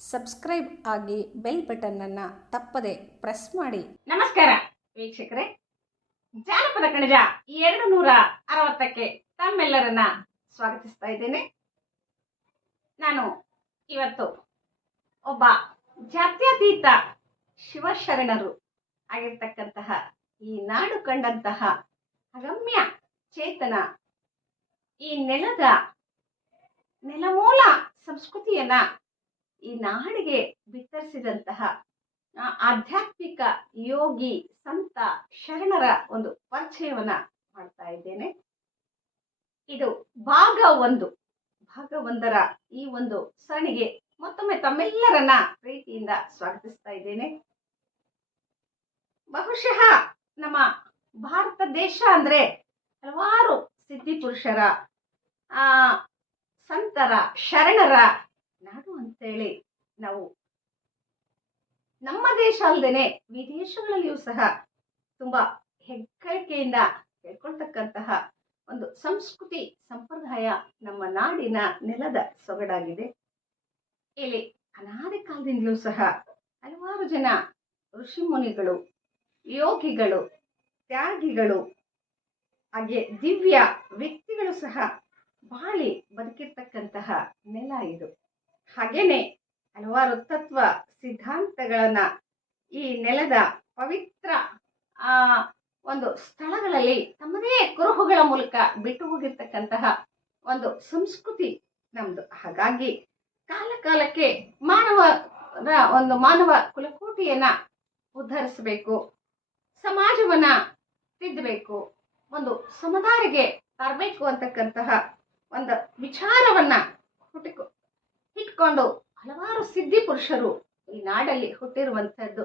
Subscribe ಆಗಿ bell ಬಟನ್ನನ್ನು ತಪ್ಪದೆ press ಮಾಡಿ. ನಮಸ್ಕಾರ ವೀಕ್ಷಕರೇ, ಜಾನಪದ ಕಣಜ 260ಕ್ಕೆ ತಮ್ಮೆಲ್ಲರನ್ನ ಸ್ವಾಗತಿಸ್ತಾ ಇದ್ದೇನೆ. ನಾನು ಇವತ್ತು ಒಬ್ಬ ಜಾತ್ಯತೀತ ಶಿವಶರಣರು ಆಗಿರ್ತಕ್ಕಂತಹ ಈ ನಾಡು ಕಂಡಂತಹ ಅಗಮ್ಯ ಚೇತನ, ಈ ನೆಲಮೂಲ ಸಂಸ್ಕೃತಿಯನ್ನ ಈ ನಾಡಿಗೆ ಬಿತ್ತರಿಸಿದಂತಹ ಆಧ್ಯಾತ್ಮಿಕ ಯೋಗಿ ಸಂತ ಶರಣರ ಒಂದು ಪರಿಚಯವನ್ನ ಮಾಡ್ತಾ ಇದ್ದೇನೆ. ಇದು ಭಾಗ ಒಂದರ ಈ ಒಂದು ಸರಣಿಗೆ ಮತ್ತೊಮ್ಮೆ ತಮ್ಮೆಲ್ಲರನ್ನ ಪ್ರೀತಿಯಿಂದ ಸ್ವಾಗತಿಸ್ತಾ ಇದ್ದೇನೆ. ಬಹುಶಃ ನಮ್ಮ ಭಾರತ ದೇಶ ಅಂದ್ರೆ ಹಲವಾರು ಸಿದ್ಧಿ ಪುರುಷರ, ಸಂತರ, ಶರಣರ ನಾಡು ಅಂತೇಳಿ ನಾವು ನಮ್ಮ ದೇಶ ಅಲ್ಲದೇನೆ ವಿದೇಶಗಳಲ್ಲಿಯೂ ಸಹ ತುಂಬಾ ಹೆಗ್ಗಳಿಕೆಯಿಂದ ಹೇಳ್ಕೊಳ್ತಕ್ಕಂತಹ ಒಂದು ಸಂಸ್ಕೃತಿ ಸಂಪ್ರದಾಯ ನಮ್ಮ ನಾಡಿನ ನೆಲದ ಸೊಗಡಾಗಿದೆ. ಇಲ್ಲಿ ಅನಾದಿ ಕಾಲದಿಂದಲೂ ಸಹ ಹಲವಾರು ಜನ ಋಷಿ ಮುನಿಗಳು, ಯೋಗಿಗಳು, ತ್ಯಾಗಿಗಳು, ಹಾಗೆ ದಿವ್ಯ ವ್ಯಕ್ತಿಗಳು ಸಹ ಬಾಳಿ ಬದುಕಿರ್ತಕ್ಕಂತಹ ನೆಲ ಇದು. ಹಾಗೇನೆ ಹಲವಾರು ತತ್ವ ಸಿದ್ಧಾಂತಗಳನ್ನ ಈ ನೆಲದ ಪವಿತ್ರ ಒಂದು ಸ್ಥಳಗಳಲ್ಲಿ ತಮ್ಮದೇ ಕುರುಹುಗಳ ಮೂಲಕ ಬಿಟ್ಟು ಹೋಗಿರ್ತಕ್ಕಂತಹ ಒಂದು ಸಂಸ್ಕೃತಿ ನಮ್ದು. ಹಾಗಾಗಿ ಕಾಲಕ್ಕೆ ಮಾನವ ಕುಲಕೋಟಿಯನ್ನ ಉದ್ಧರಿಸಬೇಕು, ಸಮಾಜವನ್ನ ತಿದ್ದಬೇಕು, ಒಂದು ಸಮದಾರಿಗೆ ತರಬೇಕು ಅಂತಕ್ಕಂತಹ ಒಂದು ವಿಚಾರವನ್ನ ಇಟ್ಕೊಂಡು ಹಲವಾರು ಸಿದ್ಧಿ ಪುರುಷರು ಈ ನಾಡಲ್ಲಿ ಹುಟ್ಟಿರುವಂತಹದ್ದು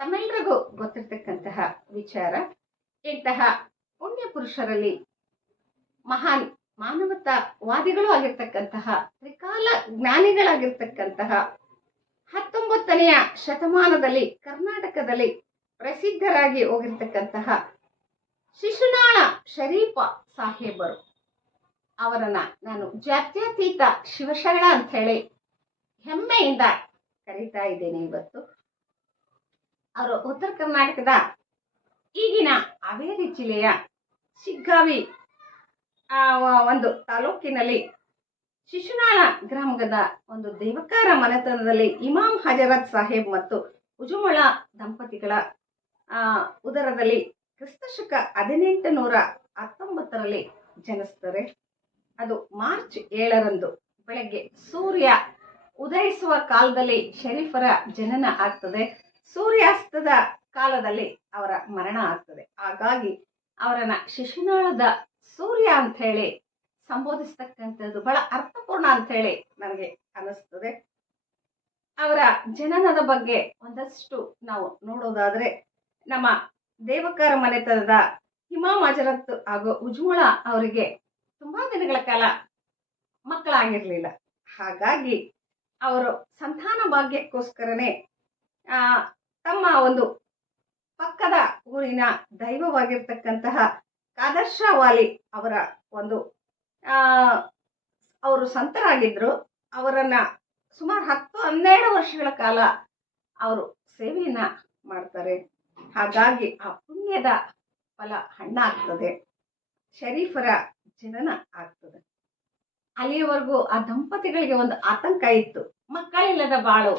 ತಮ್ಮೆಲ್ಲರಿಗೂ ಗೊತ್ತಿರ್ತಕ್ಕಂತಹ ವಿಚಾರ. ಇಂತಹ ಪುಣ್ಯ ಪುರುಷರಲ್ಲಿ ಮಹಾನ್ ಮಾನವತಾವಾದಿಗಳು ಆಗಿರ್ತಕ್ಕಂತಹ, ತ್ರಿಕಾಲ ಜ್ಞಾನಿಗಳಾಗಿರ್ತಕ್ಕಂತಹ 19ನೇ ಶತಮಾನದಲ್ಲಿ ಕರ್ನಾಟಕದಲ್ಲಿ ಪ್ರಸಿದ್ಧರಾಗಿ ಹೋಗಿರ್ತಕ್ಕಂತಹ ಶಿಶುನಾಳ ಶರೀಫ ಸಾಹೇಬರು ಅವರನ್ನ ನಾನು ಜಾತ್ಯತೀತ ಶಿವಶರಣ ಅಂತ ಹೇಳಿ ಹೆಮ್ಮೆಯಿಂದ ಕರೀತಾ ಇದ್ದೇನೆ. ಇವತ್ತು ಅವರು ಉತ್ತರ ಕರ್ನಾಟಕದ ಈಗಿನ ಹಾವೇರಿ ಜಿಲ್ಲೆಯ ಶಿಗ್ಗಾವಿ ಒಂದು ತಾಲೂಕಿನಲ್ಲಿ ಶಿಶುನಾಳ ಗ್ರಾಮದ ಒಂದು ದೇವಕಾರ ಮನೆತನದಲ್ಲಿ ಇಮಾಮ್ ಹಜರತ್ ಸಾಹೇಬ್ ಮತ್ತು ಉಜುಮಳ ದಂಪತಿಗಳ ಉದರದಲ್ಲಿ ಕ್ರಿಸ್ತಶಕ 1819ರಲ್ಲಿ ಜನಿಸ್ತಾರೆ. ಅದು ಮಾರ್ಚ್ 7ರಂದು ಬೆಳಗ್ಗೆ ಸೂರ್ಯ ಉದಯಿಸುವ ಕಾಲದಲ್ಲಿ ಶರೀಫರ ಜನನ ಆಗ್ತದೆ. ಸೂರ್ಯಾಸ್ತದ ಕಾಲದಲ್ಲಿ ಅವರ ಮರಣ ಆಗ್ತದೆ. ಹಾಗಾಗಿ ಅವರನ್ನ ಶಿಶುನಾಳದ ಸೂರ್ಯ ಅಂತ ಹೇಳಿ ಸಂಬೋಧಿಸ್ತಕ್ಕಂಥದ್ದು ಬಹಳ ಅರ್ಥಪೂರ್ಣ ಅಂತ ಹೇಳಿ ನನಗೆ ಅನಿಸ್ತದೆ. ಅವರ ಜನನದ ಬಗ್ಗೆ ಒಂದಷ್ಟು ನಾವು ನೋಡೋದಾದ್ರೆ, ನಮ್ಮ ದೇವಕಾರ ಮನೆತನದ ಇಮಾಮ್ ಹಜರತ್ ಹಾಗೂ ಉಜ್ಮಳ ಅವರಿಗೆ ತುಂಬಾ ದಿನಗಳ ಕಾಲ ಮಕ್ಕಳಾಗಿರ್ಲಿಲ್ಲ. ಹಾಗಾಗಿ ಅವರು ಸಂತಾನ ಭಾಗ್ಯಕ್ಕೋಸ್ಕರನೇ ತಮ್ಮ ಒಂದು ಪಕ್ಕದ ಊರಿನ ದೈವವಾಗಿರ್ತಕ್ಕಂತಹ ಕಾದರ್ ಶಾ ವಾಲಿ ಅವರ ಒಂದು ಅವರು ಸಂತರಾಗಿದ್ರು. ಅವರನ್ನ ಸುಮಾರು 10-12 ವರ್ಷಗಳ ಕಾಲ ಅವರು ಸೇವೆಯನ್ನ ಮಾಡ್ತಾರೆ. ಹಾಗಾಗಿ ಆ ಪುಣ್ಯದ ಫಲ ಹಣ್ಣಾಗ್ತದೆ, ಶರೀಫರ ಜನನ ಆಗ್ತದೆ. ಅಲ್ಲಿಯವರೆಗೂ ಆ ದಂಪತಿಗಳಿಗೆ ಒಂದು ಆತಂಕ ಇತ್ತು. ಮಕ್ಕಳಿಲ್ಲದ ಬಾಳು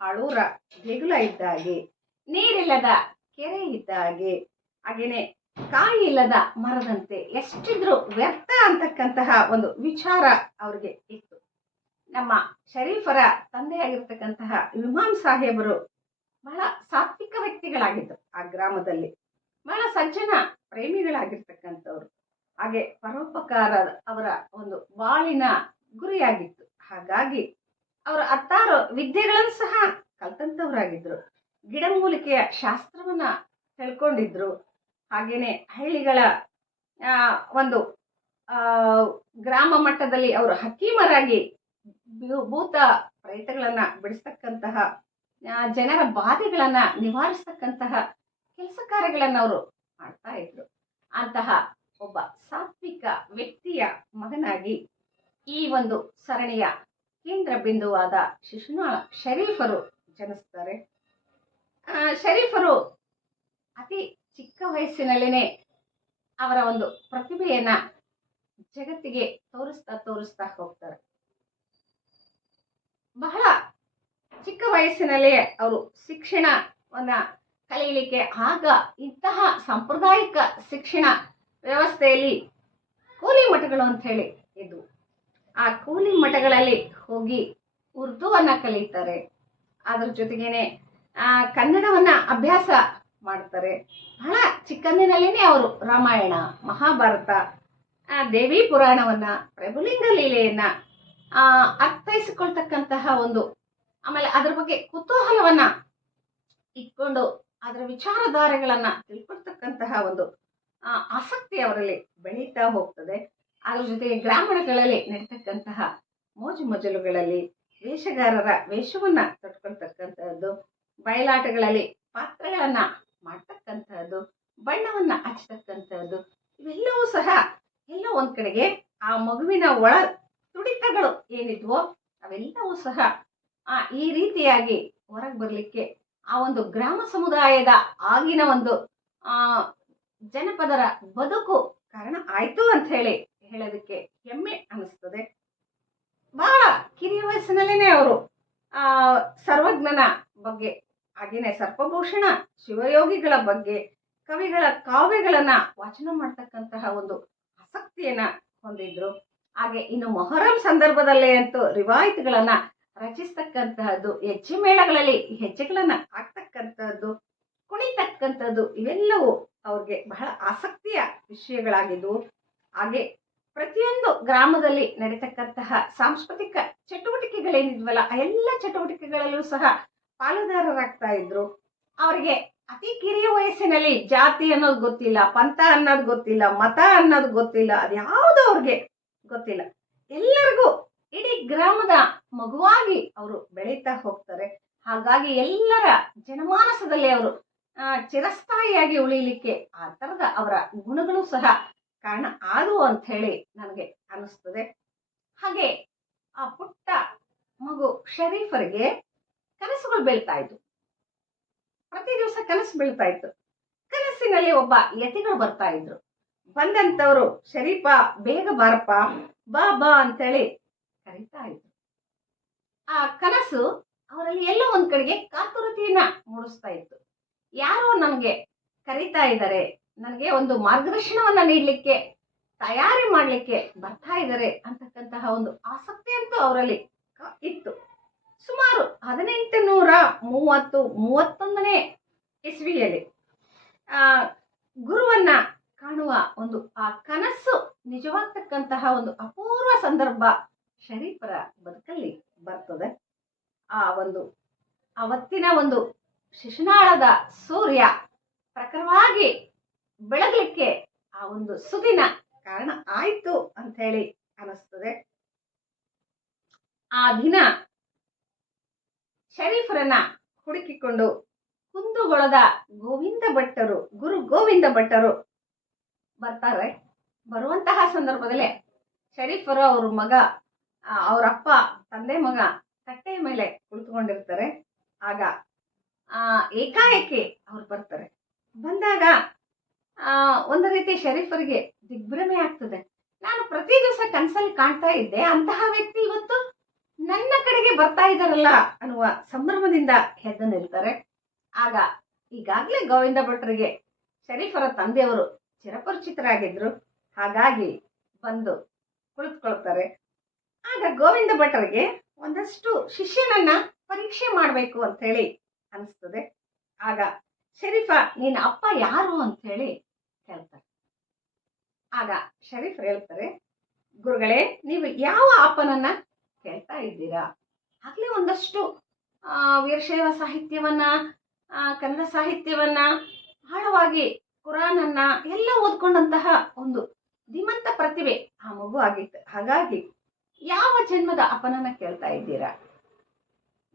ಹಾಳೂರ ದೇಗುಲ ಇದ್ದಾಗೆ, ನೀರಿಲ್ಲದ ಕೆರೆ ಇದ್ದಾಗೆ, ಹಾಗೇನೆ ಕಾಯಿ ಇಲ್ಲದ ಮರದಂತೆ, ಎಷ್ಟಿದ್ರು ವ್ಯರ್ಥ ಅಂತಕ್ಕಂತಹ ಒಂದು ವಿಚಾರ ಅವ್ರಿಗೆ ಇತ್ತು. ನಮ್ಮ ಶರೀಫರ ತಂದೆಯಾಗಿರ್ತಕ್ಕಂತಹ ಇಮಾಮ್ ಸಾಹೇಬರು ಬಹಳ ಸಾತ್ವಿಕ ವ್ಯಕ್ತಿಗಳಾಗಿದ್ದರು. ಆ ಗ್ರಾಮದಲ್ಲಿ ಬಹಳ ಸಜ್ಜನ ಪ್ರೇಮಿಗಳಾಗಿರ್ತಕ್ಕಂಥವ್ರು. ಹಾಗೆ ಪರೋಪಕಾರ ಅವರ ಒಂದು ಬಾಳಿನ ಗುರಿಯಾಗಿತ್ತು. ಹಾಗಾಗಿ ಅವರ 6 ವಿದ್ಯೆಗಳನ್ನು ಸಹ ಕಲ್ತಂತವರಾಗಿದ್ರು. ಗಿಡಮೂಲಿಕೆಯ ಶಾಸ್ತ್ರವನ್ನ ತಿಳ್ಕೊಂಡಿದ್ರು. ಹಾಗೇನೆ ಹಳ್ಳಿಗಳ ಒಂದು ಗ್ರಾಮ ಮಟ್ಟದಲ್ಲಿ ಅವರು ಹಕೀಮರಾಗಿ ಭೂತ ಪ್ರೇತಗಳನ್ನ ಬಿಡಿಸ್ತಕ್ಕಂತಹ, ಜನರ ಬಾಧೆಗಳನ್ನ ನಿವಾರಿಸ್ತಕ್ಕಂತಹ ಕೆಲಸ ಕಾರ್ಯಗಳನ್ನ ಅವರು ಮಾಡ್ತಾ ಇದ್ರು. ಅಂತಹ ಒಬ್ಬ ಸಾತ್ವಿಕ ವ್ಯಕ್ತಿಯ ಮಗನಾಗಿ ಈ ಒಂದು ಸರಣಿಯ ಕೇಂದ್ರ ಬಿಂದುವಾದ ಶಿಶುನಾಳ ಶರೀಫರು ಜನಿಸ್ತಾರೆ. ಶರೀಫರು ಅತಿ ಚಿಕ್ಕ ವಯಸ್ಸಿನಲ್ಲೇನೆ ಅವರ ಒಂದು ಪ್ರತಿಭೆಯನ್ನ ಜಗತ್ತಿಗೆ ತೋರಿಸ್ತಾ ಹೋಗ್ತಾರೆ. ಬಹಳ ಚಿಕ್ಕ ವಯಸ್ಸಿನಲ್ಲೇ ಅವರು ಶಿಕ್ಷಣವನ್ನ ಕಲಿಯಲಿಕ್ಕೆ, ಆಗ ಇಂತಹ ಸಾಂಪ್ರದಾಯಿಕ ಶಿಕ್ಷಣ ವ್ಯವಸ್ಥೆಯಲ್ಲಿ ಕೂಲಿ ಮಠಗಳು ಅಂತ ಹೇಳಿ ಇದ್ವು. ಆ ಕೂಲಿ ಮಠಗಳಲ್ಲಿ ಹೋಗಿ ಉರ್ದುವನ್ನ ಕಲಿತಾರೆ. ಅದ್ರ ಜೊತೆಗೇನೆ ಕನ್ನಡವನ್ನ ಅಭ್ಯಾಸ ಮಾಡ್ತಾರೆ. ಬಹಳ ಚಿಕ್ಕಂದಿನಲ್ಲೇನೆ ಅವರು ರಾಮಾಯಣ, ಮಹಾಭಾರತ, ದೇವಿ ಪುರಾಣವನ್ನ, ಪ್ರಭುಲಿಂಗ ಲೀಲೆಯನ್ನ ಅರ್ಥೈಸಿಕೊಳ್ತಕ್ಕಂತಹ ಒಂದು, ಆಮೇಲೆ ಅದ್ರ ಬಗ್ಗೆ ಕುತೂಹಲವನ್ನ ಇಟ್ಕೊಂಡು ಅದರ ವಿಚಾರಧಾರೆಗಳನ್ನ ತಿಳ್ಕೊಳ್ತಕ್ಕಂತಹ ಒಂದು ಆಸಕ್ತಿ ಅವರಲ್ಲಿ ಬೆಳೀತಾ ಹೋಗ್ತದೆ. ಅದ್ರ ಜೊತೆಗೆ ಗ್ರಾಮಗಳಲ್ಲಿ ನಡೀತಕ್ಕಂತಹ ಮೋಜು ಮಜಲುಗಳಲ್ಲಿ ವೇಷಗಾರರ ವೇಷವನ್ನ ತೊಟ್ಕೊಳ್ತಕ್ಕಂತಹದ್ದು, ಬಯಲಾಟಗಳಲ್ಲಿ ಪಾತ್ರಗಳನ್ನ ಮಾಡ್ತಕ್ಕಂತಹದ್ದು, ಬಣ್ಣವನ್ನ ಹಚ್ಚತಕ್ಕಂತಹದ್ದು, ಇವೆಲ್ಲವೂ ಸಹ ಎಲ್ಲ ಒಂದ್ ಕಡೆಗೆ ಆ ಮಗುವಿನ ಒಳ ತುಡಿತಗಳು ಏನಿದ್ವೋ ಅವೆಲ್ಲವೂ ಸಹ ಈ ರೀತಿಯಾಗಿ ಹೊರಗೆ ಬರ್ಲಿಕ್ಕೆ ಆ ಒಂದು ಗ್ರಾಮ ಸಮುದಾಯದ ಆಗಿನ ಒಂದು ಜನಪದರ ಬದುಕು ಕಾರಣ ಆಯ್ತು ಅಂತ ಹೇಳೋದಕ್ಕೆ ಹೆಮ್ಮೆ ಅನಿಸ್ತದೆ. ಬಹಳ ಕಿರಿಯ ವಯಸ್ಸಿನಲ್ಲೇನೆ ಅವರು ಸರ್ವಜ್ಞನ ಬಗ್ಗೆ, ಹಾಗೇನೆ ಸರ್ಪಭೂಷಣ ಶಿವಯೋಗಿಗಳ ಬಗ್ಗೆ, ಕವಿಗಳ ಕಾವ್ಯಗಳನ್ನ ವಾಚನ ಮಾಡ್ತಕ್ಕಂತಹ ಒಂದು ಆಸಕ್ತಿಯನ್ನ ಹೊಂದಿದ್ರು. ಹಾಗೆ ಇನ್ನು ಮೊಹರಂ ಸಂದರ್ಭದಲ್ಲೇ ಅಂತೂ ರಿವಾಯಿತಿಗಳನ್ನ ರಚಿಸ್ತಕ್ಕಂತಹದ್ದು, ಹೆಜ್ಜೆ ಮೇಳಗಳಲ್ಲಿ ಹೆಜ್ಜೆಗಳನ್ನ ಹಾಕ್ತಕ್ಕಂತಹದ್ದು, ಕುಣಿತಕ್ಕಂಥದ್ದು, ಇವೆಲ್ಲವೂ ಅವ್ರಿಗೆ ಬಹಳ ಆಸಕ್ತಿಯ ವಿಷಯಗಳಾಗಿದ್ವು. ಹಾಗೆ ಪ್ರತಿಯೊಂದು ಗ್ರಾಮದಲ್ಲಿ ನಡೀತಕ್ಕಂತಹ ಸಾಂಸ್ಕೃತಿಕ ಚಟುವಟಿಕೆಗಳೇನಿದ್ವಲ್ಲ ಆ ಎಲ್ಲ ಚಟುವಟಿಕೆಗಳಲ್ಲೂ ಸಹ ಪಾಲುದಾರರಾಗ್ತಾ ಇದ್ರು. ಅವರಿಗೆ ಅತಿ ಕಿರಿಯ ವಯಸ್ಸಿನಲ್ಲಿ ಜಾತಿ ಅನ್ನೋದು ಗೊತ್ತಿಲ್ಲ, ಪಂಥ ಅನ್ನೋದು ಗೊತ್ತಿಲ್ಲ, ಮತ ಅನ್ನೋದು ಗೊತ್ತಿಲ್ಲ, ಅದ್ಯಾವುದು ಅವ್ರಿಗೆ ಗೊತ್ತಿಲ್ಲ. ಎಲ್ಲರಿಗೂ ಇಡೀ ಗ್ರಾಮದ ಮಗುವಾಗಿ ಅವರು ಬೆಳೀತಾ ಹೋಗ್ತಾರೆ. ಹಾಗಾಗಿ ಎಲ್ಲರ ಜನಮಾನಸದಲ್ಲಿ ಅವರು ಚಿರಸ್ಥಾಯಿಯಾಗಿ ಉಳಿಲಿಕ್ಕೆ ಆ ತರದ ಅವರ ಗುಣಗಳು ಸಹ ಕಾರಣ ಆದವು ಅಂತ ಹೇಳಿ ನನಗೆ ಅನಿಸ್ತದೆ. ಹಾಗೆ ಆ ಪುಟ್ಟ ಮಗು ಶರೀಫರಿಗೆ ಕನಸುಗಳು ಬೀಳ್ತಾ ಇದ್ವು. ಪ್ರತಿ ದಿವಸ ಕನಸು ಬೀಳ್ತಾ ಇತ್ತು. ಕನಸಿನಲ್ಲಿ ಒಬ್ಬ ಯತಿಗಳು ಬರ್ತಾ ಇದ್ರು. ಬಂದಂತವ್ರು ಶರೀಫ ಬೇಗ ಬಾರಪ್ಪ, ಬಾ ಬಾ ಅಂತೇಳಿ ಕರೀತಾ ಇದ್ರು. ಆ ಕನಸು ಅವರಲ್ಲಿ ಎಲ್ಲ ಒಂದ್ ಕಡೆಗೆ ಕಾತುರತೆಯನ್ನ ಮೂಡಿಸ್ತಾ ಇತ್ತು. ಯಾರೋ ನನ್ಗೆ ಕರೀತಾ ಇದ್ದಾರೆ, ನನಗೆ ಒಂದು ಮಾರ್ಗದರ್ಶನವನ್ನ ನೀಡ್ಲಿಕ್ಕೆ, ತಯಾರಿ ಮಾಡ್ಲಿಕ್ಕೆ ಬರ್ತಾ ಇದ್ದಾರೆ ಅಂತಕ್ಕಂತಹ ಒಂದು ಆಸಕ್ತಿ ಅಂತೂ ಅವರಲ್ಲಿ ಇತ್ತು. ಸುಮಾರು 1831 ಇಸ್ವಿಯಲ್ಲಿ ಗುರುವನ್ನ ಕಾಣುವ ಒಂದು ಆ ಕನಸು ನಿಜವಾಗ್ತಕ್ಕಂತಹ ಒಂದು ಅಪೂರ್ವ ಸಂದರ್ಭ ಶರೀಫರ ಬದುಕಲ್ಲಿ ಬರ್ತದೆ. ಅವತ್ತಿನ ಒಂದು ಶಿಶುನಾಳದ ಸೂರ್ಯ ಪ್ರಖರವಾಗಿ ಬೆಳಗಲಿಕ್ಕೆ ಆ ಒಂದು ಸುದಿನ ಕಾರಣ ಆಯ್ತು ಅಂತ ಹೇಳಿ ಅನಿಸ್ತದೆ. ಆ ದಿನ ಶರೀಫರನ್ನ ಹುಡುಕಿಕೊಂಡು ಕುಂದುಗೊಳದ ಗುರು ಗೋವಿಂದ ಭಟ್ಟರು ಬರ್ತಾರೆ. ಬರುವಂತಹ ಸಂದರ್ಭದಲ್ಲೇ ಶರೀಫರು ಅವ್ರ ಮಗ, ಅವರಪ್ಪ, ತಂದೆ ಮಗ ಕಟ್ಟೆಯ ಮೇಲೆ ಕುಳಿತುಕೊಂಡಿರ್ತಾರೆ. ಆಗ ಏಕಾಏಕಿ ಅವ್ರು ಬರ್ತಾರೆ. ಬಂದಾಗ ಒಂದು ರೀತಿ ಶರೀಫರಿಗೆ ದಿಗ್ಭ್ರಮೆ ಆಗ್ತದೆ. ನಾನು ಪ್ರತಿ ದಿವಸ ಕನಸಲ್ಲಿ ಕಾಣ್ತಾ ಇದ್ದೆ, ಅಂತಹ ವ್ಯಕ್ತಿ ಇವತ್ತು ನನ್ನ ಕಡೆಗೆ ಬರ್ತಾ ಇದ್ದಾರಲ್ಲ ಅನ್ನುವ ಸಂಭ್ರಮದಿಂದ ಎದ್ದು ನಿಲ್ತಾರೆ. ಆಗ ಈಗಾಗಲೇ ಗೋವಿಂದ ಭಟ್ರಿಗೆ ಶರೀಫರ ತಂದೆಯವರು ಚಿರಪರಿಚಿತರಾಗಿದ್ರು. ಹಾಗಾಗಿ ಬಂದು ಕುಳಿತುಕೊಳ್ತಾರೆ. ಆಗ ಗೋವಿಂದ ಭಟ್ರಿಗೆ ಒಂದಷ್ಟು ಶಿಷ್ಯನನ್ನ ಪರೀಕ್ಷೆ ಮಾಡಬೇಕು ಅಂತ ಹೇಳಿ ಅನಿಸ್ತದೆ. ಆಗ ಶರೀಫ, ನಿನ್ನ ಅಪ್ಪ ಯಾರು ಅಂತ ಹೇಳಿ ಹೇಳ್ತಾರೆ. ಆಗ ಶರೀಫ್ ಹೇಳ್ತಾರೆ, ಗುರುಗಳೇ, ನೀವು ಯಾವ ಅಪ್ಪನನ್ನ ಕೇಳ್ತಾ ಇದ್ದೀರಾ? ಆಗ್ಲೇ ಒಂದಷ್ಟು ವೀರಶೈವ ಸಾಹಿತ್ಯವನ್ನ, ಕನ್ನಡ ಸಾಹಿತ್ಯವನ್ನ, ಆಳವಾಗಿ ಕುರಾನನ್ನ ಎಲ್ಲ ಓದ್ಕೊಂಡಂತಹ ಒಂದು ಧೀಮಂತ ಪ್ರತಿಭೆ ಆ ಮಗು ಆಗಿತ್ತು. ಹಾಗಾಗಿ ಯಾವ ಜನ್ಮದ ಅಪ್ಪನನ್ನ ಕೇಳ್ತಾ ಇದ್ದೀರಾ?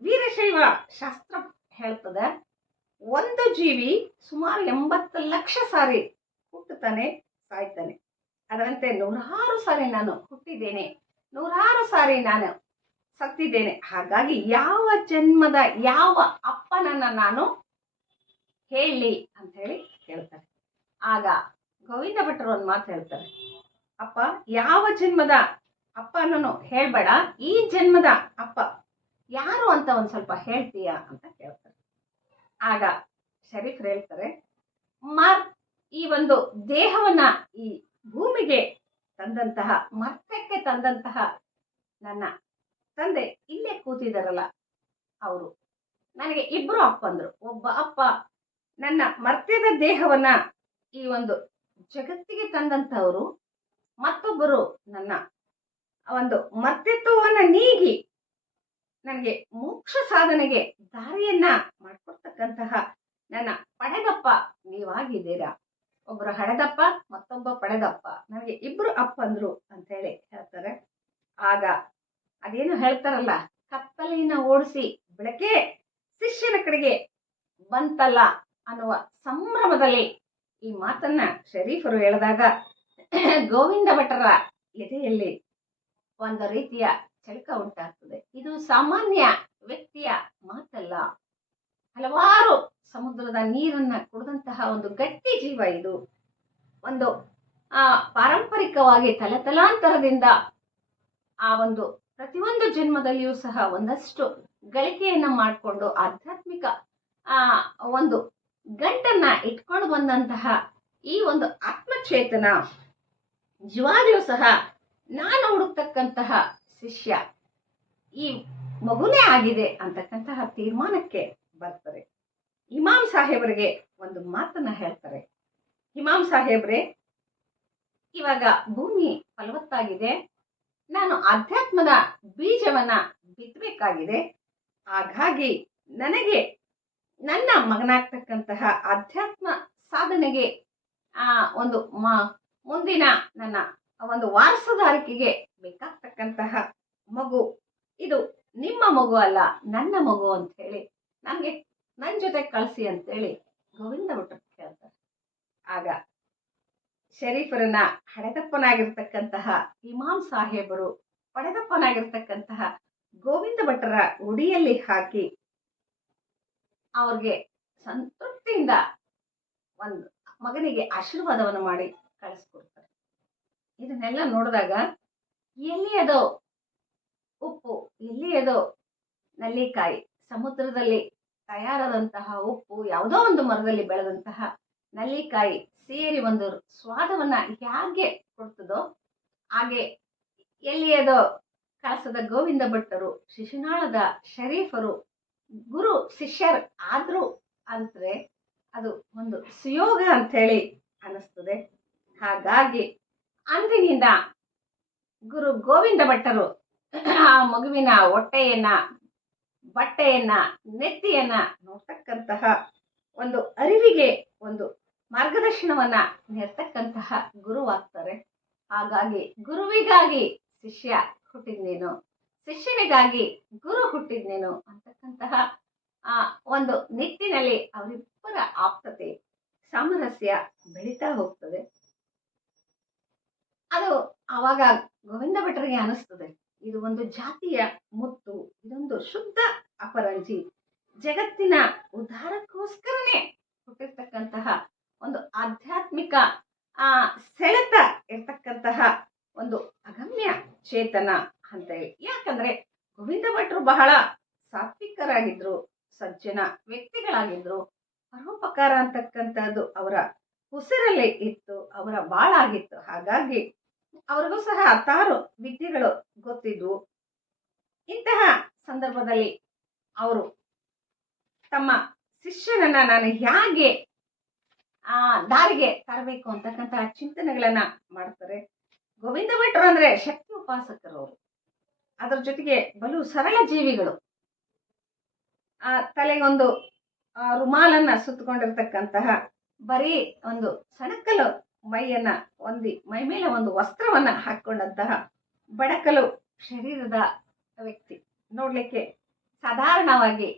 ವೀರಶೈವ ಶಾಸ್ತ್ರ ಹೇಳ್ತದೆ, ಒಂದು ಜೀವಿ ಸುಮಾರು 80 ಲಕ್ಷ ಸಾರಿ ಹುಟ್ಟುತ್ತಾನೆ, ಸಾಯ್ತಾನೆ. ಅದರಂತೆ 106 ಸಾರಿ ನಾನು ಹುಟ್ಟಿದ್ದೇನೆ, 106 ಸಾರಿ ನಾನು ಸತ್ತಿದ್ದೇನೆ. ಹಾಗಾಗಿ ಯಾವ ಜನ್ಮದ ಯಾವ ಅಪ್ಪನನ್ನ ನಾನು ಹೇಳಿ ಅಂತ ಹೇಳಿ ಕೇಳ್ತಾರೆ. ಆಗ ಗೋವಿಂದ ಭಟ್ರು ಒಂದು ಮಾತು ಹೇಳ್ತಾರೆ, ಅಪ್ಪ ಯಾವ ಜನ್ಮದ ಅಪ್ಪ ಅನ್ನೋನು ಹೇಳ್ಬೇಡ, ಈ ಜನ್ಮದ ಅಪ್ಪ ಯಾರು ಅಂತ ಒಂದ್ ಸ್ವಲ್ಪ ಹೇಳ್ತೀಯಾ ಅಂತ ಕೇಳ್ತಾರೆ. ಆಗ ಶರೀಫ್ರು ಹೇಳ್ತಾರೆ, ಈ ಒಂದು ದೇಹವನ್ನ ಈ ಭೂಮಿಗೆ ತಂದಂತಹ, ಮರ್ತಕ್ಕೆ ತಂದಂತಹ ನನ್ನ ತಂದೆ ಇಲ್ಲೇ ಕೂತಿದಾರಲ್ಲ, ಅವರು ನನಗೆ ಇಬ್ರು ಅಪ್ಪಂದ್ರು. ಒಬ್ಬ ಅಪ್ಪ ನನ್ನ ಮರ್ತ್ಯದ ದೇಹವನ್ನ ಈ ಒಂದು ಜಗತ್ತಿಗೆ ತಂದಂತವರು, ಮತ್ತೊಬ್ಬರು ನನ್ನ ಒಂದು ಮರ್ತ್ಯತ್ವವನ್ನ ನೀಗಿ ನನಗೆ ಮೋಕ್ಷ ಸಾಧನೆಗೆ ದಾರಿಯನ್ನ ಮಾಡ್ಕೊಡ್ತಕ್ಕಂತಹ ನನ್ನ ಪಡೆದಪ್ಪ ನೀವಾಗಿದ್ದೀರಾ. ಒಬ್ಬರು ಹಡೆದಪ್ಪ, ಮತ್ತೊಬ್ಬ ಪಡೆದಪ್ಪ, ನನಗೆ ಇಬ್ರು ಅಪ್ಪಂದ್ರು ಅಂತ ಹೇಳಿ ಹೇಳ್ತಾರೆ. ಆಗ ಅದೇನು ಹೇಳ್ತಾರಲ್ಲ, ಕತ್ತಲಿನ ಓಡಿಸಿ ಬೆಳಕೆ ಶಿಷ್ಯನ ಕಡೆಗೆ ಬಂತಲ್ಲ ಅನ್ನುವ ಸಂಭ್ರಮದಲ್ಲಿ ಈ ಮಾತನ್ನ ಶರೀಫರು ಹೇಳಿದಾಗ ಗೋವಿಂದ ಭಟ್ಟರ ಎದೆಯಲ್ಲಿ ಒಂದು ರೀತಿಯ ಚಳಕ ಉಂಟಾಗ್ತದೆ. ಇದು ಸಾಮಾನ್ಯ ವ್ಯಕ್ತಿಯ ಮಾತಲ್ಲ, ಹಲವಾರು ಸಮುದ್ರದ ನೀರನ್ನ ಕುಡಿದಂತಹ ಒಂದು ಗಟ್ಟಿ ಜೀವ ಇದು. ಒಂದು ಪಾರಂಪರಿಕವಾಗಿ ತಲೆತಲಾಂತರದಿಂದ ಆ ಒಂದು ಪ್ರತಿಯೊಂದು ಜನ್ಮದಲ್ಲಿಯೂ ಸಹ ಒಂದಷ್ಟು ಗಳಿಕೆಯನ್ನ ಮಾಡಿಕೊಂಡು ಆಧ್ಯಾತ್ಮಿಕ ಒಂದು ಗಂಟನ್ನ ಇಟ್ಕೊಂಡು ಬಂದಂತಹ ಈ ಒಂದು ಆತ್ಮಚೇತನ ನಿಜವಾಗ್ಲೂ ಸಹ ನಾನು ಹುಡುಕ್ತಕ್ಕಂತಹ ಶಿಷ್ಯ ಈ ಮಗುನೇ ಆಗಿದೆ ಅಂತಕ್ಕಂತಹ ತೀರ್ಮಾನಕ್ಕೆ ಬರ್ತಾರೆ. ಇಮಾಮ್ ಸಾಹೇಬರಿಗೆ ಒಂದು ಮಾತನ್ನ ಹೇಳ್ತಾರೆ, ಇಮಾಮ್ ಸಾಹೇಬ್ರೆ, ಇವಾಗ ಭೂಮಿ ಫಲವತ್ತಾಗಿದೆ, ನಾನು ಆಧ್ಯಾತ್ಮದ ಬೀಜವನ್ನ ಬಿತ್ತಬೇಕಾಗಿದೆ. ಹಾಗಾಗಿ ನನಗೆ ನನ್ನ ಮಗನಾಗ್ತಕ್ಕಂತಹ ಆಧ್ಯಾತ್ಮ ಸಾಧನೆಗೆ ಒಂದು ಮುಂದಿನ ನನ್ನ ಒಂದು ವಾರಸುದಾರಿಕೆಗೆ ಬೇಕಾಗ್ತಕ್ಕಂತಹ ಮಗು ಇದು ನಿಮ್ಮ ಮಗು ಅಲ್ಲ, ನನ್ನ ಮಗು ಅಂತ ಹೇಳಿ ನನಗೆ ನನ್ನ ಜೊತೆ ಕಳಿಸಿ ಅಂತೇಳಿ ಗೋವಿಂದ ಭಟ್ರು ಕೇಳ್ತಾರೆ. ಆಗ ಶರೀಫರನ್ನ ಹಡೆದಪ್ಪನಾಗಿರ್ತಕ್ಕಂತಹ ಇಮಾಮ್ ಸಾಹೇಬರು ಪಡೆದಪ್ಪನಾಗಿರ್ತಕ್ಕಂತಹ ಗೋವಿಂದ ಭಟ್ಟರ ಉಡಿಯಲ್ಲಿ ಹಾಕಿ ಅವ್ರಿಗೆ ಸಂತೃಪ್ತಿಯಿಂದ ಒಂದು ಮಗನಿಗೆ ಆಶೀರ್ವಾದವನ್ನು ಮಾಡಿ ಕಳಿಸ್ಕೊಡ್ತಾರೆ. ಇದನ್ನೆಲ್ಲ ನೋಡಿದಾಗ ಎಲ್ಲಿಯದೋ ಉಪ್ಪು, ಎಲ್ಲಿಯದೋ ನಲ್ಲಿಕಾಯಿ, ಸಮುದ್ರದಲ್ಲಿ ತಯಾರಾದಂತಹ ಉಪ್ಪು, ಯಾವುದೋ ಒಂದು ಮರದಲ್ಲಿ ಬೆಳೆದಂತಹ ನಲ್ಲಿಕಾಯಿ ಸೇರಿ ಒಂದು ಸ್ವಾದವನ್ನ ಹೇಗೆ ಕೊಡ್ತದೋ ಹಾಗೆ ಎಲ್ಲಿಯದೋ ಕಳಸದ ಗೋವಿಂದ ಭಟ್ಟರು ಶಿಶುನಾಳದ ಶರೀಫರು ಗುರು ಶಿಷ್ಯರ್ ಆದ್ರು ಅಂದ್ರೆ ಅದು ಒಂದು ಸುಯೋಗ ಅಂತ ಹೇಳಿ ಅನಿಸ್ತದೆ. ಹಾಗಾಗಿ ಅಂದಿನಿಂದ ಗುರು ಗೋವಿಂದ ಭಟ್ಟರು ಆ ಮಗುವಿನ ಹೊಟ್ಟೆಯನ್ನ, ಬಟ್ಟೆಯನ್ನ, ನೆತ್ತಿಯನ್ನ ನೋಡ್ತಕ್ಕಂತಹ ಒಂದು ಅರಿವಿಗೆ ಒಂದು ಮಾರ್ಗದರ್ಶನವನ್ನ ನೀಡ್ತಕ್ಕಂತಹ ಗುರುವಾಗ್ತಾರೆ. ಹಾಗಾಗಿ ಗುರುವಿಗಾಗಿ ಶಿಷ್ಯ ಹುಟ್ಟಿದ್ನೇನು, ಶಿಷ್ಯನಿಗಾಗಿ ಗುರು ಹುಟ್ಟಿದ್ನೇನು ಅಂತಕ್ಕಂತಹ ಒಂದು ನಿಟ್ಟಿನಲ್ಲಿ ಅವರಿಬ್ಬರ ಆಪ್ತತೆ, ಸಾಮರಸ್ಯ ಬೆಳೀತಾ ಹೋಗ್ತದೆ. ಅದು ಆವಾಗ ಗೋವಿಂದ ಭಟ್ಟರಿಗೆ ಅನಿಸ್ತದೆ, ಇದು ಒಂದು ಜಾತಿಯ ಮುತ್ತು, ಇದೊಂದು ಶುದ್ಧ ಅಪರಂಜಿ, ಜಗತ್ತಿನ ಉದ್ಧಾರಕ್ಕೋಸ್ಕರನೇ ಹುಟ್ಟಿರ್ತಕ್ಕಂತಹ ಒಂದು ಆಧ್ಯಾತ್ಮಿಕ ಸೆಳೆತ ಇರ್ತಕ್ಕಂತಹ ಒಂದು ಅಗಮ್ಯ ಚೇತನ ಅಂತ ಹೇಳಿ. ಯಾಕಂದ್ರೆ ಗೋವಿಂದ ಭಟ್ರು ಬಹಳ ಸಾತ್ವಿಕರಾಗಿದ್ರು, ಸಜ್ಜನ ವ್ಯಕ್ತಿಗಳಾಗಿದ್ರು, ಪರೋಪಕಾರ ಅಂತಕ್ಕಂಥದ್ದು ಅವರ ಉಸಿರಲ್ಲಿ ಇತ್ತು, ಅವರ ಬಾಳಾಗಿತ್ತು. ಹಾಗಾಗಿ ಅವ್ರಿಗೂ ಸಹ ಹತ್ತಾರು ವಿದ್ಯೆಗಳು ಗೊತ್ತಿದ್ವು. ಇಂತಹ ಸಂದರ್ಭದಲ್ಲಿ ಅವರು ತಮ್ಮ ಶಿಷ್ಯನನ್ನ ನಾನು ಹೇಗೆ ದಾರಿಗೆ ತರಬೇಕು ಅಂತಕ್ಕಂತಹ ಚಿಂತನೆಗಳನ್ನ ಮಾಡ್ತಾರೆ. ಗೋವಿಂದ ಭಟ್ರು ಅಂದ್ರೆ ಶಕ್ತಿ ಉಪಾಸಕರು ಅವರು, ಅದ್ರ ಜೊತೆಗೆ ಬಲು ಸರಳ ಜೀವಿಗಳು. ತಲೆಗೊಂದು ರುಮಾಲನ್ನ ಸುತ್ತಕೊಂಡಿರ್ತಕ್ಕಂತಹ, ಬರೀ ಒಂದು ಸಣಕಲು ಮೈಯನ್ನ ಹೊಂದಿ ಮೈ ಮೇಲೆ ಒಂದು ವಸ್ತ್ರವನ್ನ ಹಾಕೊಂಡಂತಹ ಬಡಕಲು ಶರೀರದ ವ್ಯಕ್ತಿ, ನೋಡ್ಲಿಕ್ಕೆ ಸಾಧಾರಣವಾಗಿ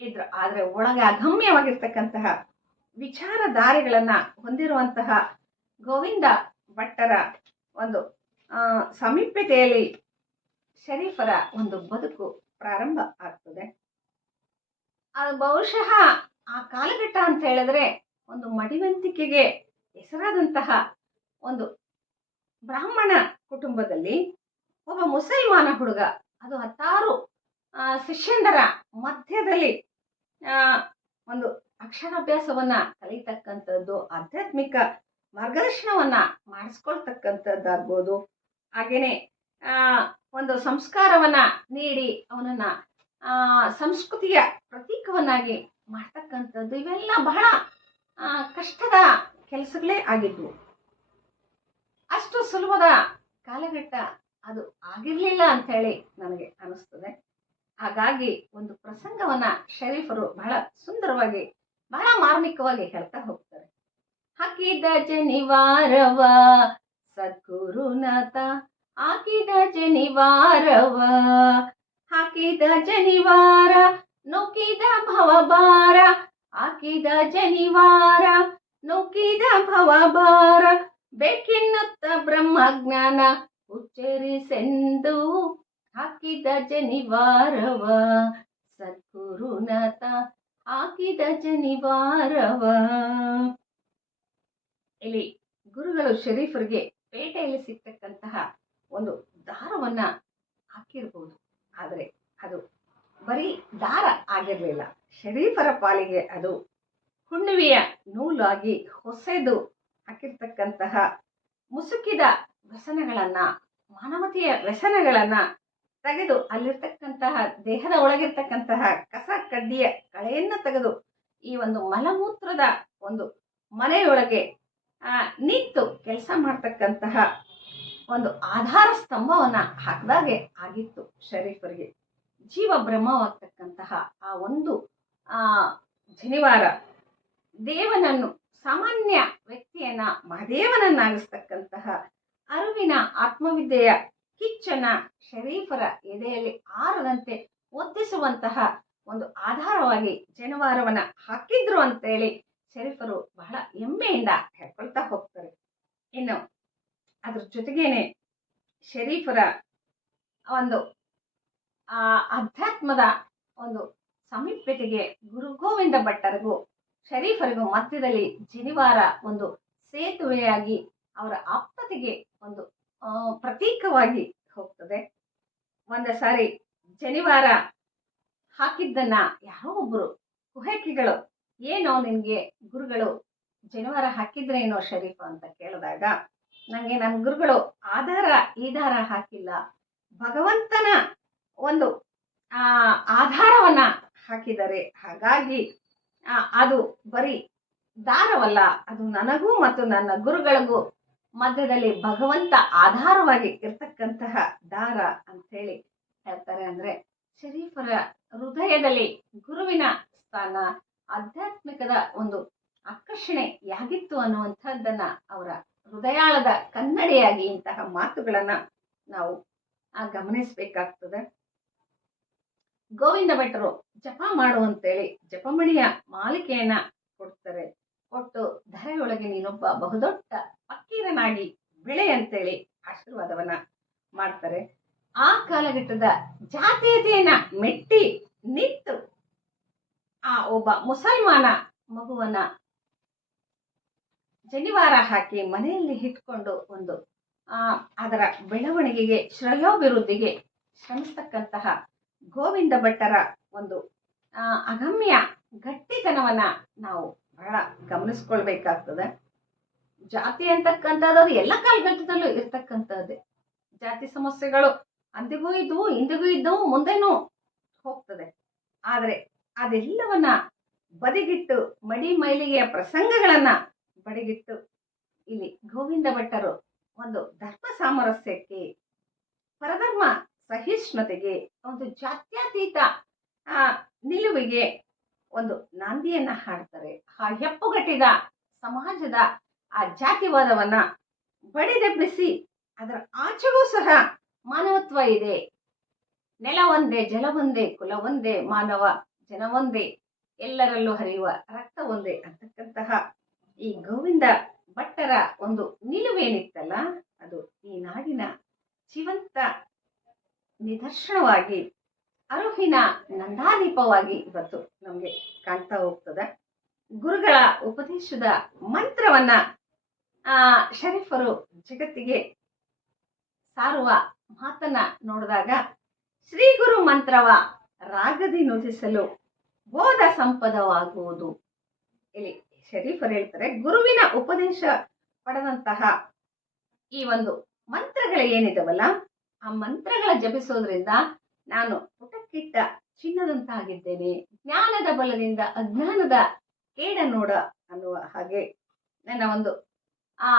ಇದ್ರು. ಆದ್ರೆ ಒಳಗೆ ಅಗಮ್ಯವಾಗಿರ್ತಕ್ಕಂತಹ ವಿಚಾರಧಾರೆಗಳನ್ನ ಹೊಂದಿರುವಂತಹ ಗೋವಿಂದ ಭಟ್ಟರ ಒಂದು ಸಮೀಪ್ಯತೆಯಲ್ಲಿ ಶರೀಫರ ಒಂದು ಬದುಕು ಪ್ರಾರಂಭ ಆಗ್ತದೆ. ಅದು ಬಹುಶಃ ಆ ಕಾಲಘಟ್ಟ ಅಂತ ಹೇಳಿದ್ರೆ ಒಂದು ಮಡಿವಂತಿಕೆಗೆ ಹೆಸರಾದಂತಹ ಒಂದು ಬ್ರಾಹ್ಮಣ ಕುಟುಂಬದಲ್ಲಿ ಒಬ್ಬ ಮುಸಲ್ಮಾನ ಹುಡುಗ, ಅದು 10 ಶಿಷ್ಯಂದರ ಮಧ್ಯದಲ್ಲಿ ಒಂದು ಅಕ್ಷರಾಭ್ಯಾಸವನ್ನ ಕಲಿತಕ್ಕಂಥದ್ದು, ಆಧ್ಯಾತ್ಮಿಕ ಮಾರ್ಗದರ್ಶನವನ್ನ ಮಾಡಿಸ್ಕೊಳ್ತಕ್ಕಂಥದ್ದಾಗ್ಬೋದು. ಹಾಗೇನೆ ಒಂದು ಸಂಸ್ಕಾರವನ್ನ ನೀಡಿ ಅವನನ್ನ ಸಂಸ್ಕೃತಿಯ ಪ್ರತೀಕವನ್ನಾಗಿ ಮಾಡ್ತಕ್ಕಂಥದ್ದು, ಇವೆಲ್ಲ ಬಹಳ ಕಷ್ಟದ ಕೆಲಸಗಳೇ ಆಗಿದ್ವು. ಅಷ್ಟು ಸುಲಭದ ಕಾಲಘಟ್ಟ ಅದು ಆಗಿರ್ಲಿಲ್ಲ ಅಂತ ಹೇಳಿ ನನಗೆ ಅನಿಸ್ತದೆ. ಹಾಗಾಗಿ ಒಂದು ಪ್ರಸಂಗವನ್ನ ಶರೀಫರು ಬಹಳ ಸುಂದರವಾಗಿ, ಬಹಳ ಮಾರ್ಮಿಕವಾಗಿ ಹೇಳ್ತಾ ಹೋಗ್ತಾರೆ. ಹಾಕಿದ ಜನಿವಾರವ ಸದ್ಗುರುನಾಥ, ಹಾಕಿದ ಜನಿವಾರವ, ಹಾಕಿದ ಜನಿವಾರ ನುಗ್ಗಿದ ಭವಭಾರ, ಹಾಕಿದ ಜನಿವಾರ ನುಗ್ಗಿದ ಭವಭಾರ, ಬೇಕೆನ್ನುತ್ತ ಬ್ರಹ್ಮಜ್ಞಾನ ಉಚ್ಚರಿಸೆಂದು ಹಾಕಿದ ಜನಿವಾರವ ಸದ್ಗುರುನಾಥ, ಹಾಕಿದ ಜನಿವಾರವ. ಇಲ್ಲಿ ಗುರುಗಳು ಶರೀಫರಿಗೆ ಪೇಟೆಯಲ್ಲಿ ಸಿಗ್ತಕ್ಕಂತಹ ಒಂದು ದಾರವನ್ನ ಹಾಕಿರ್ಬೋದು, ಆದರೆ ಅದು ಬರೀ ದಾರ ಆಗಿರ್ಲಿಲ್ಲ. ಶರೀಫರ ಪಾಲಿಗೆ ಅದು ಹುಣ್ಣಿಮೆಯ ನೂಲಾಗಿ ಹೊಸೆದು ಹಾಕಿರ್ತಕ್ಕಂತಹ ಮುಸುಕಿದ ವ್ಯಸನಗಳನ್ನ, ಮಾನವತೆಯ ವ್ಯಸನಗಳನ್ನ ತೆಗೆದು ಅಲ್ಲಿರ್ತಕ್ಕಂತಹ ದೇಹದ ಒಳಗಿರ್ತಕ್ಕಂತಹ ಕಸ ಕಡ್ಡಿಯ ಕಳೆಯನ್ನ ತೆಗೆದು ಈ ಒಂದು ಮಲಮೂತ್ರದ ಒಂದು ಮನೆಯೊಳಗೆ ನಿಂತು ಕೆಲಸ ಮಾಡ್ತಕ್ಕಂತಹ ಒಂದು ಆಧಾರ ಸ್ತಂಭವನ್ನ ಹಾಕಿದಾಗೆ ಆಗಿತ್ತು ಶರೀಫರಿಗೆ. ಜೀವ ಬ್ರಹ್ಮವಾಗ್ತಕ್ಕಂತಹ ಆ ಒಂದು ಜನಿವಾರ ದೇವನನ್ನು, ಸಾಮಾನ್ಯ ವ್ಯಕ್ತಿಯನ್ನ ಮಹಾದೇವನನ್ನಾಗಿಸ್ತಕ್ಕಂತಹ ಅರಿವಿನ ಆತ್ಮವಿದ್ಯೆಯ ಕಿಚ್ಚನ್ನ ಶರೀಫರ ಎದೆಯಲ್ಲಿ ಆರದಂತೆ ಒತ್ತಿಸುವಂತಹ ಒಂದು ಆಧಾರವಾಗಿ ಜನಿವಾರವನ್ನ ಹಾಕಿದ್ರು ಅಂತೇಳಿ ಶರೀಫರು ಬಹಳ ಹೆಮ್ಮೆಯಿಂದ ಹೇಳ್ಕೊಳ್ತಾ ಹೋಗ್ತಾರೆ. ಇನ್ನು ಅದ್ರ ಜೊತೆಗೇನೆ ಶರೀಫರ ಒಂದು ಅಧ್ಯಾತ್ಮದ ಒಂದು ಸಮೀಪತೆಗೆ ಗುರು ಗೋವಿಂದ ಭಟ್ಟರಿಗೂ ಶರೀಫರಿಗೂ ಮಧ್ಯದಲ್ಲಿ ಜನಿವಾರ ಒಂದು ಸೇತುವೆಯಾಗಿ ಅವರ ಆಪ್ತತೆಗೆ ಒಂದು ಪ್ರತೀಕವಾಗಿ ಹೋಗ್ತದೆ. ಒಂದು ಸಾರಿ ಜನಿವಾರ ಹಾಕಿದ್ದನ್ನ ಯಾರೋ ಒಬ್ರು ಕುಹಕಿಗಳು, ಏನೋ ನಿನ್ಗೆ ಗುರುಗಳು ಜನಿವಾರ ಹಾಕಿದ್ರೇನೋ ಶರೀಫ ಅಂತ ಕೇಳಿದಾಗ, ನಂಗೆ ನನ್ನ ಗುರುಗಳು ಈ ದಾರ ಹಾಕಿಲ್ಲ, ಭಗವಂತನ ಒಂದು ಆಧಾರವನ್ನ ಹಾಕಿದ್ದಾರೆ, ಹಾಗಾಗಿ ಅದು ಬರೀ ದಾರವಲ್ಲ, ಅದು ನನಗೂ ಮತ್ತು ನನ್ನ ಗುರುಗಳಿಗೂ ಮಧ್ಯದಲ್ಲಿ ಭಗವಂತ ಆಧಾರವಾಗಿ ಇರ್ತಕ್ಕಂತಹ ದಾರ ಅಂತ ಹೇಳಿ ಹೇಳ್ತಾರೆ. ಅಂದ್ರೆ ಶರೀಫರ ಹೃದಯದಲ್ಲಿ ಗುರುವಿನ ಸ್ಥಾನ, ಆಧ್ಯಾತ್ಮಿಕದ ಒಂದು ಆಕರ್ಷಣೆ ಯಾಗಿತ್ತು ಅನ್ನುವಂಥದ್ದನ್ನ ಅವರ ಹೃದಯಾಳದ ಕನ್ನಡಿಯಾಗಿ ಇಂತಹ ಮಾತುಗಳನ್ನ ನಾವು ಗಮನಿಸಬೇಕಾಗ್ತದೆ. ಗೋವಿಂದ ಭಟ್ಟರು ಜಪ ಮಾಡು ಅಂತೇಳಿ ಜಪಮಣಿಯ ಮಾಲಿಕೆಯನ್ನ ಕೊಡ್ತಾರೆ. ಕೊಟ್ಟು ಧರೆಯೊಳಗೆ ನೀನೊಬ್ಬ ಬಹುದೊಡ್ಡ ಫಕೀರನಾಗಿ ಬೆಳೆ ಅಂತೇಳಿ ಆಶೀರ್ವಾದವನ್ನ ಮಾಡ್ತಾರೆ. ಆ ಕಾಲಘಟ್ಟದ ಜಾತೀಯತೆಯನ್ನ ಮೆಟ್ಟಿ ನಿಂತು ಆ ಒಬ್ಬ ಮುಸಲ್ಮಾನ ಮಗುವನ್ನ ಜನಿವಾರ ಹಾಕಿ ಮನೆಯಲ್ಲಿ ಇಟ್ಕೊಂಡು ಒಂದು ಅದರ ಬೆಳವಣಿಗೆಗೆ, ಶ್ರೇಯೋಭಿವೃದ್ಧಿಗೆ ಶ್ರಮಿಸ್ತಕ್ಕಂತಹ ಗೋವಿಂದ ಭಟ್ಟರ ಒಂದು ಅಗಮ್ಯ ಗಟ್ಟಿತನವನ್ನ ನಾವು ಬಹಳ ಗಮನಿಸ್ಕೊಳ್ಬೇಕಾಗ್ತದೆ. ಜಾತಿ ಅಂತಕ್ಕಂಥದ್ದು ಎಲ್ಲ ಕಾಲಘಟ್ಟದಲ್ಲೂ ಇರ್ತಕ್ಕಂಥದ್ದೇ. ಜಾತಿ ಸಮಸ್ಯೆಗಳು ಅಂದಿಗೂ ಇದ್ವು, ಇಂದಿಗೂ ಇದ್ದವು, ಮುಂದೆನೂ ಹೋಗ್ತದೆ. ಆದ್ರೆ ಅದೆಲ್ಲವನ್ನ ಬದಿಗಿಟ್ಟು, ಮಡಿ ಮೈಲಿಗೆಯ ಪ್ರಸಂಗಗಳನ್ನ ಬದಿಗಿಟ್ಟು ಇಲ್ಲಿ ಗೋವಿಂದ ಭಟ್ಟರು ಒಂದು ಧರ್ಮ ಸಾಮರಸ್ಯಕ್ಕೆ, ಪರಧರ್ಮ ಸಹಿಷ್ಣುತೆಗೆ, ಒಂದು ಜಾತ್ಯತೀತ ನಿಲುವಿಗೆ ಒಂದು ನಾಂದಿಯನ್ನ ಹಾಡ್ತಾರೆ. ಆ ಹೆಪ್ಪುಗಟ್ಟಿದ ಸಮಾಜದ ಆ ಜಾತಿವಾದವನ್ನ ಬಡಿದೆಬ್ಬಿಸಿ ಅದರ ಆಚೆಗೂ ಸಹ ಮಾನವತ್ವ ಇದೆ, ನೆಲ ಒಂದೇ, ಜಲ ಒಂದೇ, ಕುಲ ಒಂದೇ, ಮಾನವ ಜನ ಒಂದೇ, ಎಲ್ಲರಲ್ಲೂ ಹರಿಯುವ ರಕ್ತ ಒಂದೇ ಅಂತಕ್ಕಂತಹ ಈ ಗೋವಿಂದ ಭಟ್ಟರ ಒಂದು ನಿಲುವೇನಿತ್ತಲ್ಲ, ಅದು ಈ ನಾಡಿನ ಜೀವಂತ ನಿದರ್ಶನವಾಗಿ ಅರುಹಿನ ನಂದಾದೀಪವಾಗಿ ಇವತ್ತು ನಮಗೆ ಕಾಣ್ತಾ ಹೋಗ್ತದೆ. ಗುರುಗಳ ಉಪದೇಶದ ಮಂತ್ರವನ್ನ ಶರೀಫರು ಜಗತ್ತಿಗೆ ಸಾರುವ ಮಾತನ್ನ ನೋಡಿದಾಗ, ಶ್ರೀ ಗುರು ಮಂತ್ರವ ರಾಗದಿ ನುಡಿಸಲು ಬೋಧ ಸಂಪದವಾಗುವುದು. ಇಲ್ಲಿ ಶರೀಫರು ಹೇಳ್ತಾರೆ, ಗುರುವಿನ ಉಪದೇಶ ಪಡೆದಂತಹ ಈ ಒಂದು ಮಂತ್ರಗಳು ಏನಿದಾವಲ್ಲ, ಆ ಮಂತ್ರಗಳ ಜಪಿಸೋದ್ರಿಂದ ನಾನು ಪುಟಕ್ಕಿಟ್ಟ ಚಿನ್ನದಂತಾಗಿದ್ದೇನೆ, ಜ್ಞಾನದ ಬಲದಿಂದ ಅಜ್ಞಾನದ ಕೇಡ ನೋಡ ಅನ್ನುವ ಹಾಗೆ ನನ್ನ ಒಂದು ಆ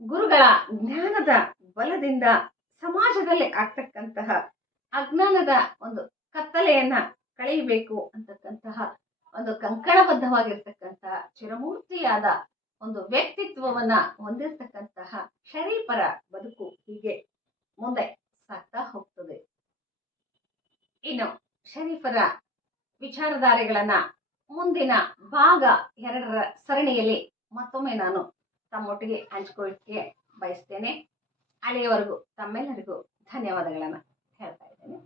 ಗುರುಗಳ ಜ್ಞಾನದ ಬಲದಿಂದ ಸಮಾಜದಲ್ಲಿ ಆಗ್ತಕ್ಕಂತಹ ಅಜ್ಞಾನದ ಒಂದು ಕತ್ತಲೆಯನ್ನ ಕಳೆಯಬೇಕು ಅಂತಕ್ಕಂತಹ ಒಂದು ಕಂಕಣಬದ್ಧವಾಗಿರ್ತಕ್ಕಂತಹ ಚಿರಮೂರ್ತಿಯಾದ ಒಂದು ವ್ಯಕ್ತಿತ್ವವನ್ನ ಹೊಂದಿರತಕ್ಕಂತಹ ಶರೀಫರ ಬದುಕು ಹೀಗೆ ಮುಂದೆ ಸಾಗ್ತಾ ಹೋಗ್ತದೆ. ಇನ್ನು ಶರೀಫರ ವಿಚಾರಧಾರೆಗಳನ್ನ ಮುಂದಿನ ಭಾಗ 2ರ ಸರಣಿಯಲ್ಲಿ ಮತ್ತೊಮ್ಮೆ ನಾನು ತಮ್ಮೊಟ್ಟಿಗೆ ಹಂಚಿಕೊಳ್ಳಿಕ್ಕೆ ಬಯಸ್ತೇನೆ. ಅಲ್ಲಿಯವರೆಗೂ ತಮ್ಮೆಲ್ಲರಿಗೂ ಧನ್ಯವಾದಗಳನ್ನ ಹೇಳ್ತಾ ಇದ್ದೇನೆ.